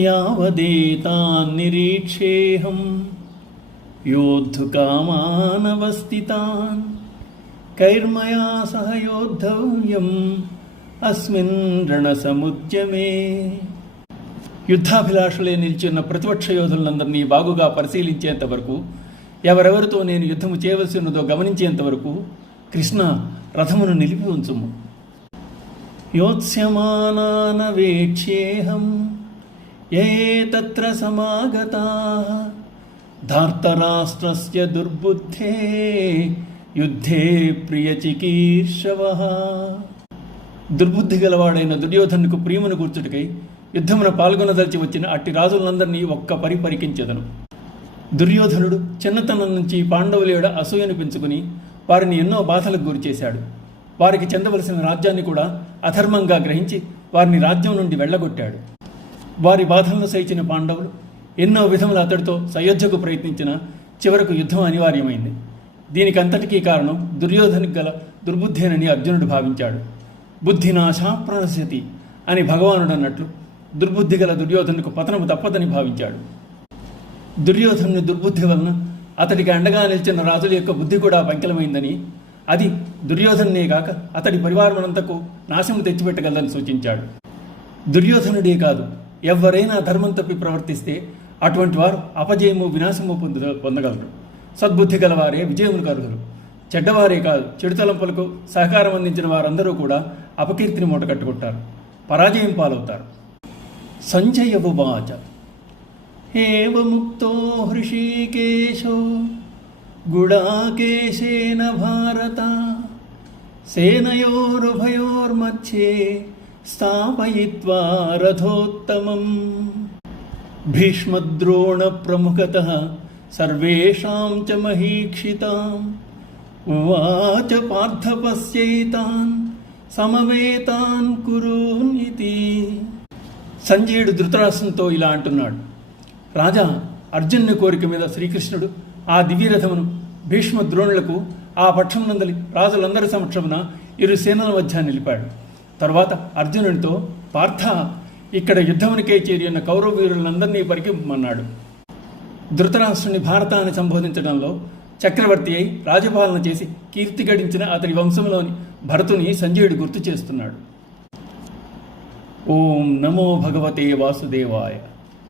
యావదేతాన్నిరీక్షేహం యోద్ధుకామానవస్థితాన్ కైర్మయా సహ యోద్ధవ్యం అస్మిన్ రణసముద్యమే. యుద్ధాభిలాషులే నిలిచిన ప్రతిపక్ష యోధులందరినీ బాగుగా పరిశీలించేంత వరకు, ఎవరెవరితో నేను యుద్ధము చేయవలసి ఉన్నదో గమనించేంత వరకు కృష్ణ రథమును నిలిపి ఉంచుము. యోత్స్యమానానవేక్ష్యేహం ఏ తత్ర సమాగతాః ధార్తరాష్ట్రస్య దుర్బుద్ధే యుద్ధే ప్రియచికీర్షవః. దుర్బుద్ధి గలవాడైన దుర్యోధనుకు ప్రియమును కూర్చుటకై యుద్ధమున పాల్గొనదలిచి వచ్చిన అట్టి రాజులందరినీ ఒక్క పరిపరికించెదను. దుర్యోధనుడు చిన్నతనం నుంచి పాండవులేడ అసూయను పెంచుకుని వారిని ఎన్నో బాధలకు గురిచేశాడు. వారికి చెందవలసిన రాజ్యాన్ని కూడా అధర్మంగా గ్రహించి వారిని రాజ్యం నుండి వెళ్ళగొట్టాడు. వారి బాధలను సహించిన పాండవులు ఎన్నో విధముల అతడితో సయోధ్యకు ప్రయత్నించిన చివరకు యుద్ధం అనివార్యమైంది. దీనికంతటికీ కారణం దుర్యోధనికి గల దుర్బుద్ధేనని అర్జునుడు భావించాడు. బుద్ధినాశా ప్రణశ్యతి అని భగవానుడు అన్నట్లు దుర్బుద్ధి గల దుర్యోధనుకు పతనము తప్పదని భావించాడు. దుర్యోధను దుర్బుద్ధి వలన అతడికి అండగా నిలిచిన రాజుల యొక్క బుద్ధి కూడా పంకిలమైందని, అది దుర్యోధనునే కాక అతడి పరివారమునంతకు నాశము తెచ్చిపెట్టగలదని సూచించాడు. దుర్యోధనుడే కాదు, ఎవరైనా ధర్మం తప్పి ప్రవర్తిస్తే అటువంటి వారు అపజయము వినాశము పొందగలరు. సద్బుద్ధి గలవారే విజయములకు అర్హులు. చెడ్డవారే కాదు, చెడు తలంపులకు సహకారం అందించిన వారందరూ కూడా అపకీర్తిని మూటకట్టుకుంటారు, పరాజయం పాలవుతారు. సంజయ ఉవాచ ఏవముక్తో హృషీకేశో గుడాకేశేన భారత సేనయోరుభయోర్మధ్యే స్థాపయిత్వా రథోత్తమం భీష్మద్రోణ ప్రముఖతః సర్వేషాం చ మహీక్షితాం ఉవాచ పార్థ పశ్యైతాన్ సమవేతాన్ కురూనితి. సంజయుడు ధృతరాష్ట్రంతో ఇలా అంటున్నాడు: రాజా, అర్జునుని కోరిక మీద శ్రీకృష్ణుడు ఆ దివ్యరథమును భీష్మ ద్రోణులకు ఆ పక్షమునందలి రాజులందరి సమక్షమున ఇరు సేనల మధ్య నిలిపాడు. తరువాత అర్జునునితో, పార్థ, ఇక్కడ యుద్ధమునికై చేరియున్న కౌరవ వీరులందరినీ పరికిమన్నాడు. ధృతరాష్ట్రుని భారతాన్ని సంబోధించడంలో చక్రవర్తి అయి రాజపాలన చేసి కీర్తి గడించిన అతడి వంశంలోని భరతుని సంజయుడు గుర్తు చేస్తున్నాడు. ఓం నమో భగవతే వాసుదేవాయ.